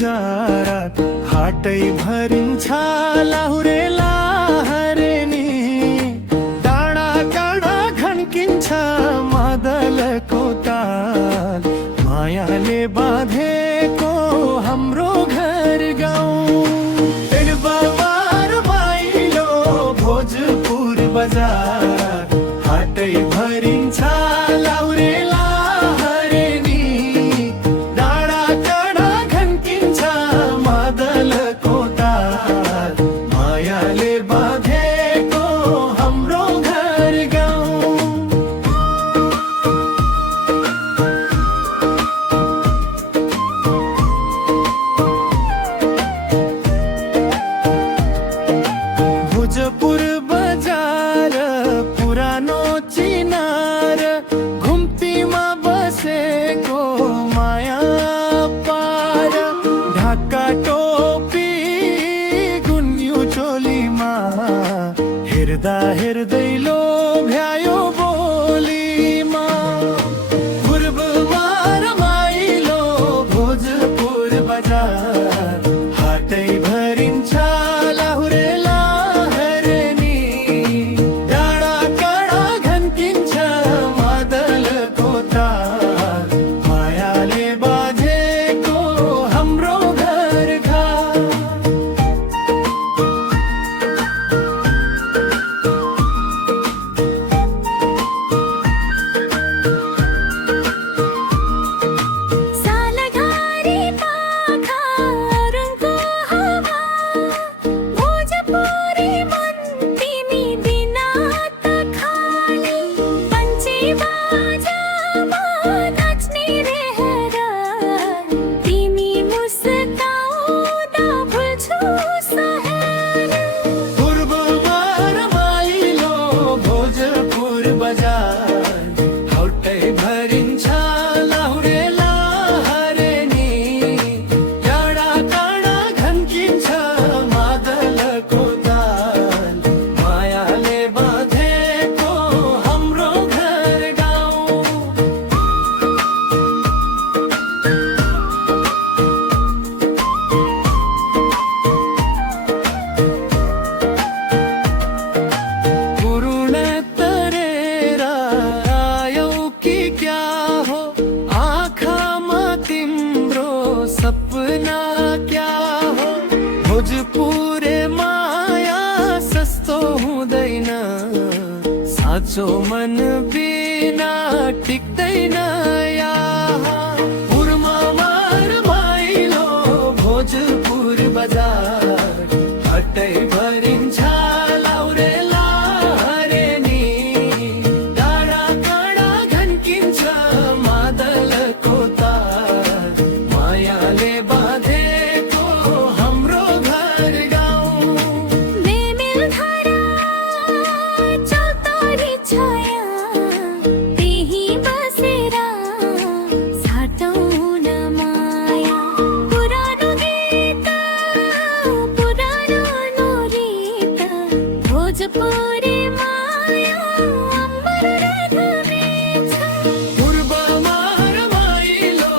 बजारात हाटै भरिन्छ लाहुरेला हरेनी डाँडा काँडा खन्किन्छ मादलको ताल मायाले बाँधेको हाम्रो घर गाउँ माइलो भोजपुर बजार हाटै भरिन्छ लाहुरेला हरेनी डाँडा काँडा खन्किन्छ मादलको ताल मायाले बाँधेको हाम्रो घर गाउँ भोजपुर बजार पुरानो चिनार घुम्तीमा बसेको माया पार ढाका टोपी गुन्यु चोलीमा हेर्दा हेर्दै लोभ्यायो बोलीमा पूर्वमा रमाइलो भोजपुर बजार हाटै भरिन्छ लाहुरेला हरेनी डाँडा काँडा घन्किन्छ मादलको ताल मायाले बाँधेको हाम्रो घर घाट सालघारी पाखा रङको हावा भोजपुरी मन तिमी बिना त खाली पञ्चे बाजामा नाच्ने रेहर तिमी मुस्काउँदा भुल्छु सहर पूर्वमा रमाइलो भोजपुर बजार हाटै भरिन्छ लाहुरेला हरेनी डाँडा काँडा घन्किन्छ मादलको ताल मायाले बाँधेको हाम्रो घर गाउँ पूर्ण तरेर आयौ कि क्या हो आँखामा तिम्रो सपना क्या हो भोजपुरे माया सस्तो हुँदैन साँचो मन बिना टिक्दैन यहाँ पूर्वमा रमाइलो भोजपुर बजार हाटै भरिन्छ लाहुरेला हरेनी डाँडा काँडा घन्किन्छ मादलको ताल मायाले बाँधेको हाम्रो घर गाउँ बेमेल धारा चौतारी छाया त्यही बसेर साटौँ न माया पुरानो गीत पुरानो नोरीत भोजपुरी माया अम्बर राख्नेछ पूर्वमा रमाइलो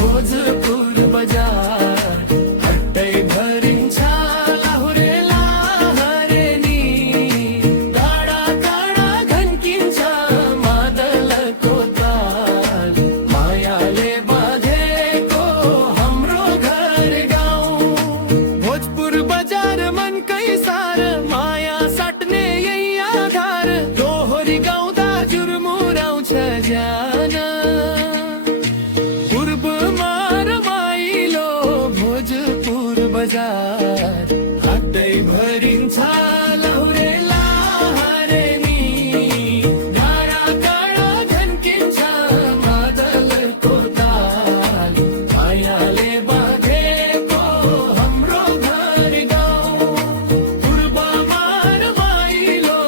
भोजपुर बजार हाटै भरिन्छ लाहुरेला हरेनी डाँडा काँडा घन्किन्छ मादलको ताल मायाले बाँधेको हाम्रो घर गाउँ भोजपुर बजार मनकै सार माया साट्ने यही आधार दोहोरी गाउँदा जुर्मुराउँछ ज्यान पूर्वमा रमाइलो भोजपुर बजार हाटै भरिन्छ लाहुरेला हरेनी डाँडा काँडा घन्किन्छ मादलको ताल मायाले बाँधेको हाम्रो घर गाउँ पूर्वमा रमाइलो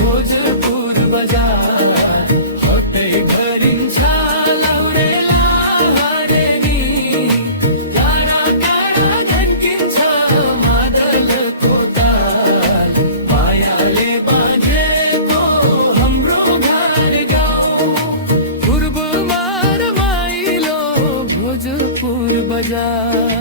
भोजपुर बजार हाटै भरिन्छ लाहुरेला हरेनी डाँडा काँडा घन्किन्छ मादलको ताल मायाले बाँधेको हाम्रो घर गाउँ पूर्वमा रमाइलो भोजपुर बजार